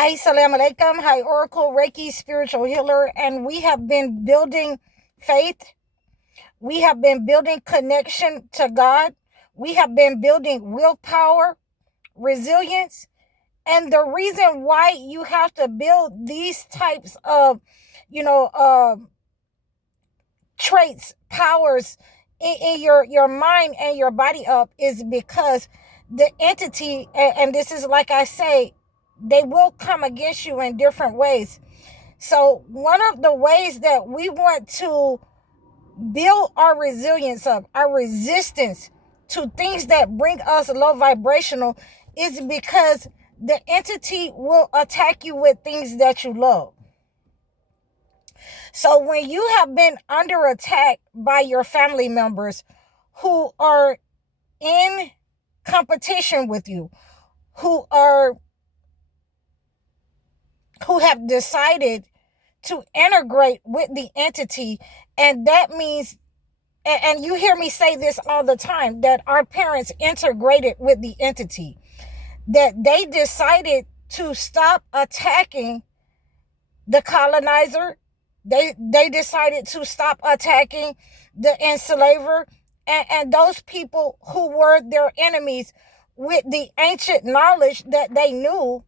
Assalamu alaikum. Hi, Oracle, Reiki, spiritual healer. And we have been building faith. We have been building connection to God. We have been building willpower, resilience. And the reason why you have to build these types of, you know, traits, powers in your mind and your body up is because the entity, and this is like I say, they will come against you in different ways. So one of the ways that we want to build our resilience up, our resistance to things that bring us low vibrational, is because the entity will attack you with things that you love. So when you have been under attack by your family members who are in competition with you, who have decided to integrate with the entity, and that means, and you hear me say this all the time, that our parents integrated with the entity, that they decided to stop attacking the colonizer. They decided to stop attacking the enslaver and those people who were their enemies with the ancient knowledge that they knew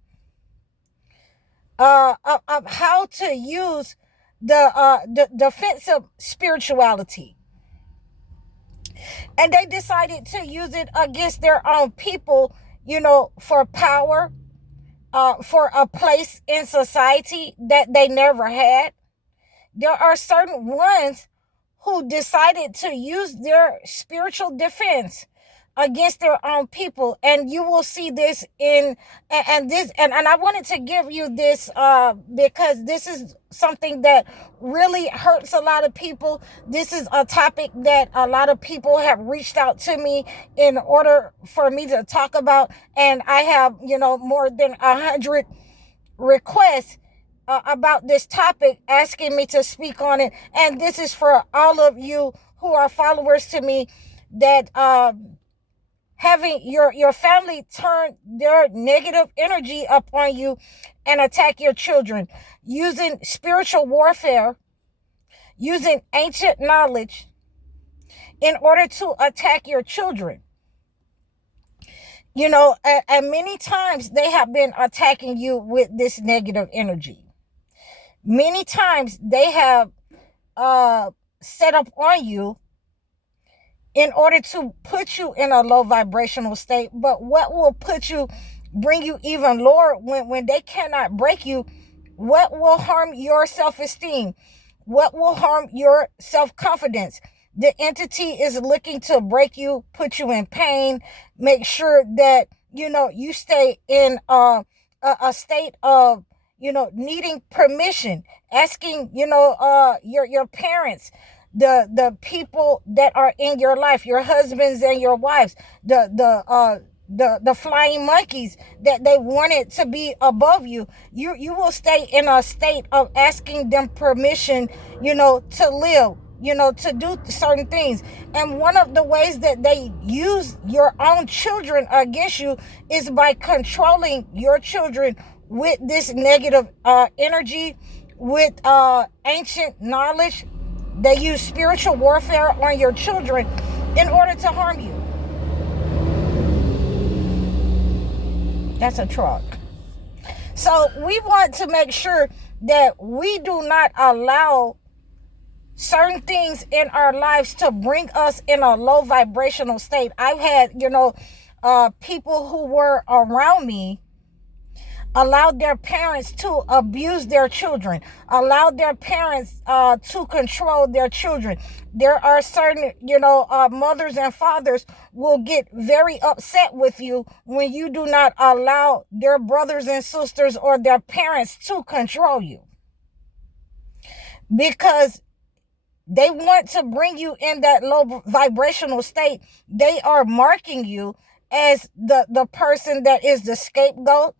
of how to use the defensive spirituality. And they decided to use it against their own people, for power, for a place in society that they never had. There are certain ones who decided to use their spiritual defense against their own people, and you will see this and I wanted to give you this because this is something that really hurts a lot of people. This is a topic that a lot of people have reached out to me in order for me to talk about, and I have more than 100 requests about this topic, asking me to speak on it. And this is for all of you who are followers to me, that having your family turn their negative energy upon you and attack your children using spiritual warfare, using ancient knowledge in order to attack your children. And many times they have been attacking you with this negative energy. Many times they have set up on you in order to put you in a low vibrational state. But what will bring you even lower when they cannot break you? What will harm your self-esteem? What will harm your self-confidence? The entity is looking to break you, put you in pain, make sure that, you stay in a state of, needing permission, asking, your parents, the people that are in your life, your husbands and your wives, the flying monkeys that they wanted to be above you. You will stay in a state of asking them permission, to live, to do certain things. And one of the ways that they use your own children against you is by controlling your children with this negative energy, with ancient knowledge. They use spiritual warfare on your children in order to harm you. That's a truck. So we want to make sure that we do not allow certain things in our lives to bring us in a low vibrational state. I've had, people who were around me allowed their parents to abuse their children, allowed their parents to control their children. There are certain, mothers and fathers will get very upset with you when you do not allow their brothers and sisters or their parents to control you, because they want to bring you in that low vibrational state. They are marking you as the person that is the scapegoat.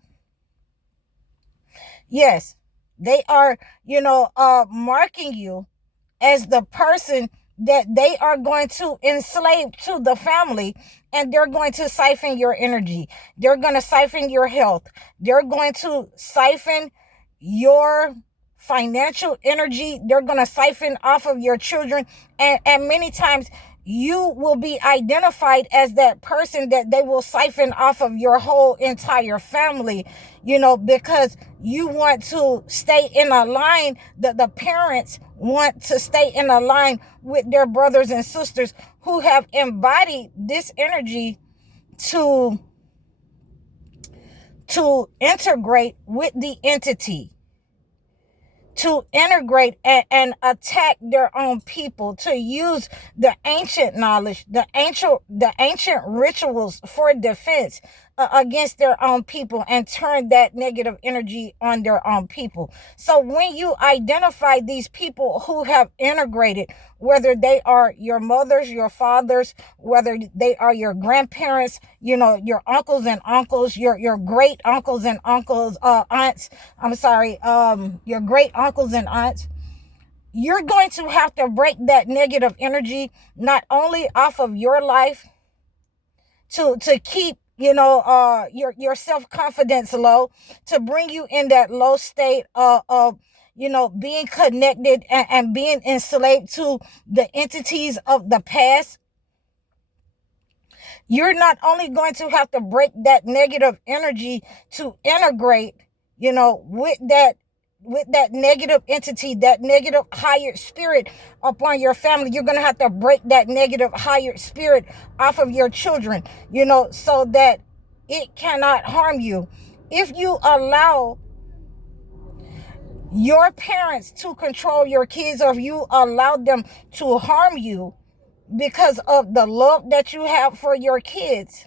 Yes, they are, marking you as the person that they are going to enslave to the family, and they're going to siphon your energy. They're going to siphon your health. They're going to siphon your financial energy. They're going to siphon off of your children. And many times you will be identified as that person that they will siphon off of your whole entire family, because you want to stay in a line, that the parents want to stay in a line with their brothers and sisters who have embodied this energy to integrate with the entity, to integrate and attack their own people, to use the ancient knowledge, the ancient rituals for defense against their own people, and turn that negative energy on their own people. So when you identify these people who have integrated, whether they are your mothers, your fathers, whether they are your grandparents, your uncles and uncles, your great uncles and uncles, aunts, your great uncles and aunts, you're going to have to break that negative energy, not only off of your life, to keep your self-confidence low, to bring you in that low state of being connected and being enslaved to the entities of the past. You're not only going to have to break that negative energy to integrate, with that negative entity, that negative higher spirit upon your family. You're going to have to break that negative higher spirit off of your children, so that it cannot harm you. If you allow your parents to control your kids, or if you allow them to harm you because of the love that you have for your kids,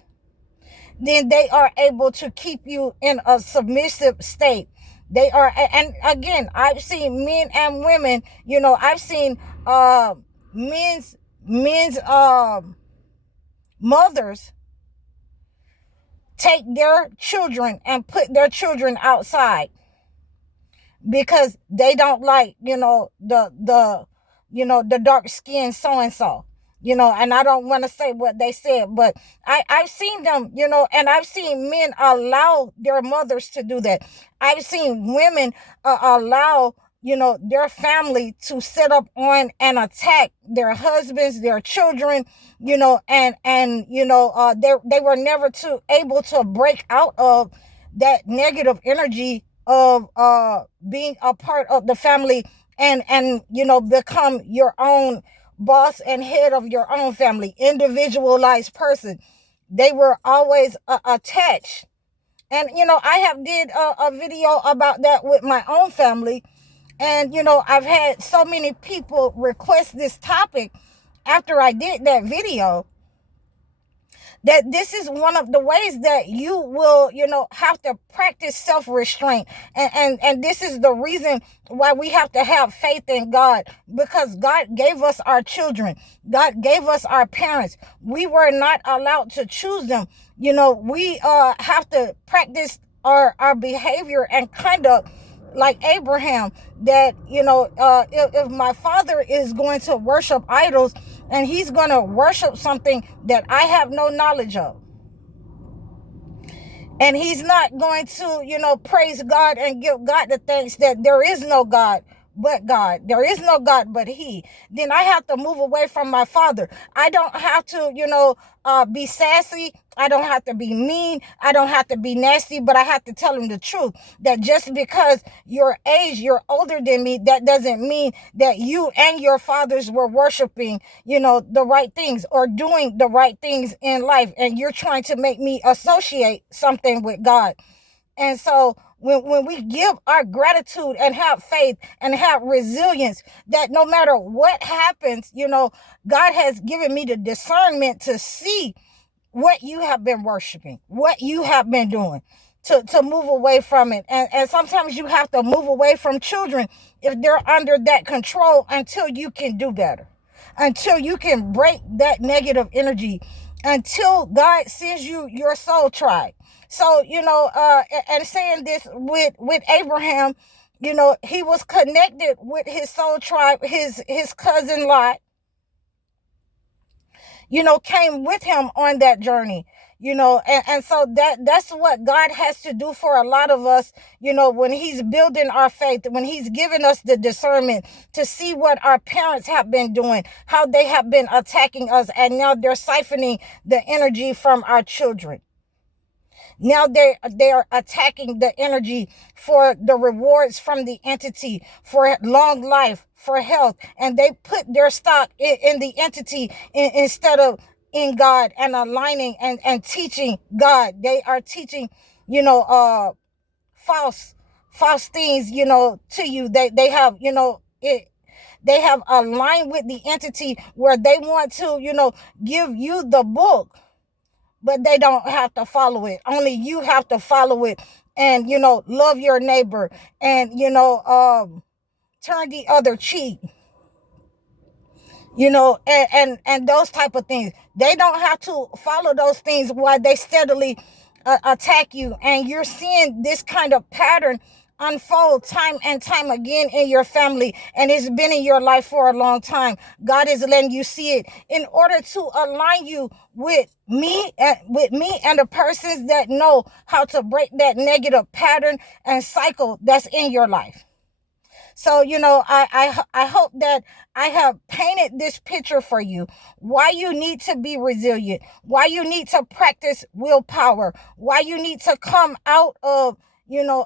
then they are able to keep you in a submissive state. They are, and again, I've seen men and women, I've seen men's mothers take their children and put their children outside because they don't like, the dark skin so and so. And I don't want to say what they said, but I've seen them, and I've seen men allow their mothers to do that. I've seen women allow, their family to set up on and attack their husbands, their children, they were never able to break out of that negative energy of being a part of the family and become your own boss and head of your own family, individualized person. They were always attached. And I have did a video about that with my own family, and I've had so many people request this topic after I did that video, that this is one of the ways that you will, have to practice self-restraint. And this is the reason why we have to have faith in God, because God gave us our children. God gave us our parents. We were not allowed to choose them. We have to practice our behavior and conduct like Abraham, that, if my father is going to worship idols, and he's going to worship something that I have no knowledge of, and he's not going to, praise God and give God the thanks that there is no God but God, there is no God but he, then I have to move away from my father. I don't have to, be sassy. I don't have to be mean. I don't have to be nasty, but I have to tell him the truth, that just because you're older than me, that doesn't mean that you and your fathers were worshiping, the right things or doing the right things in life. And you're trying to make me associate something with God. And so when we give our gratitude and have faith and have resilience, that no matter what happens, God has given me the discernment to see what you have been worshiping, what you have been doing, to move away from it. And sometimes you have to move away from children if they're under that control, until you can do better, until you can break that negative energy, until God sends you your soul tribe. So, and saying this with Abraham, he was connected with his soul tribe, his cousin Lot. came with him on that journey. And so that's what God has to do for a lot of us, when he's building our faith, when he's giving us the discernment to see what our parents have been doing, how they have been attacking us, and now they're siphoning the energy from our children. Now they are attacking the energy for the rewards from the entity, for long life, for health, and they put their stock in the entity instead of in God, and aligning and teaching God. They are teaching, false things, to you. They have, it. They have aligned with the entity where they want to, give you the book, but they don't have to follow it. Only you have to follow it, and love your neighbor, and turn the other cheek, and those type of things. They don't have to follow those things while they steadily attack you. And you're seeing this kind of pattern unfold time and time again in your family, and it's been in your life for a long time. God is letting you see it in order to align you with me and the persons that know how to break that negative pattern and cycle that's in your life. So, I hope that I have painted this picture for you. Why you need to be resilient, why you need to practice willpower, why you need to come out of,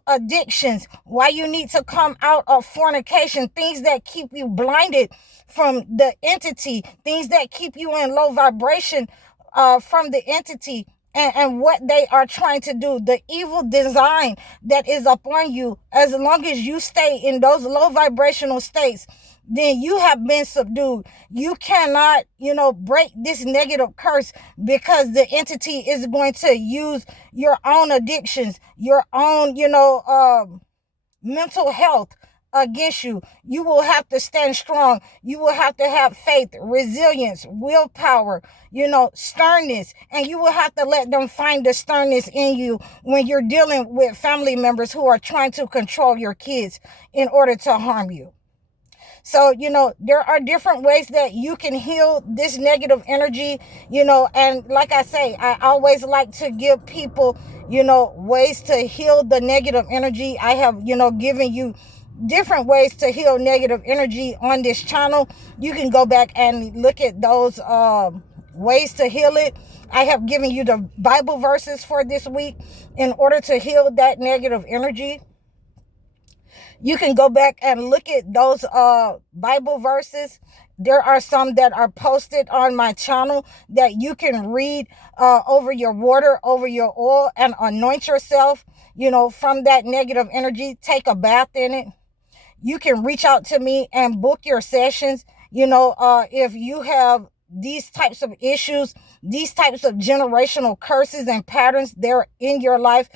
addictions, why you need to come out of fornication, things that keep you blinded from the entity, things that keep you in low vibration from the entity, and what they are trying to do, the evil design that is upon you. As long as you stay in those low vibrational states, then you have been subdued. You cannot, break this negative curse, because the entity is going to use your own addictions, your own, mental health against you. You will have to stand strong. You will have to have faith, resilience, willpower, sternness, and you will have to let them find the sternness in you when you're dealing with family members who are trying to control your kids in order to harm you. So, there are different ways that you can heal this negative energy, and like I say, I always like to give people, ways to heal the negative energy. I have, given you different ways to heal negative energy on this channel. You can go back and look at those ways to heal it. I have given you the Bible verses for this week in order to heal that negative energy. You can go back and look at those Bible verses. There are some that are posted on my channel that you can read over your water, over your oil, and anoint yourself, from that negative energy. Take a bath in it. You can reach out to me and book your sessions. If you have these types of issues, these types of generational curses and patterns, they're in your life.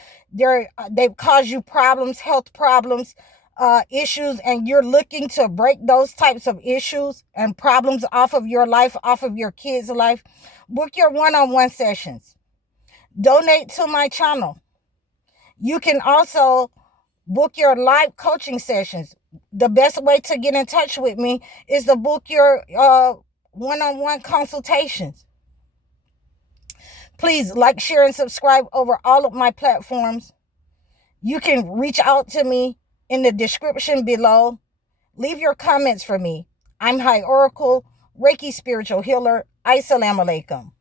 They've caused you problems, health problems, issues, and you're looking to break those types of issues and problems off of your life, off of your kids' life. Book your one-on-one sessions. Donate to my channel. You can also book your live coaching sessions. The best way to get in touch with me is to book your one-on-one consultations. Please like, share, and subscribe over all of my platforms. You can reach out to me in the description below. Leave your comments for me. I'm High Oracle, Reiki Spiritual Healer. Assalamu alaikum.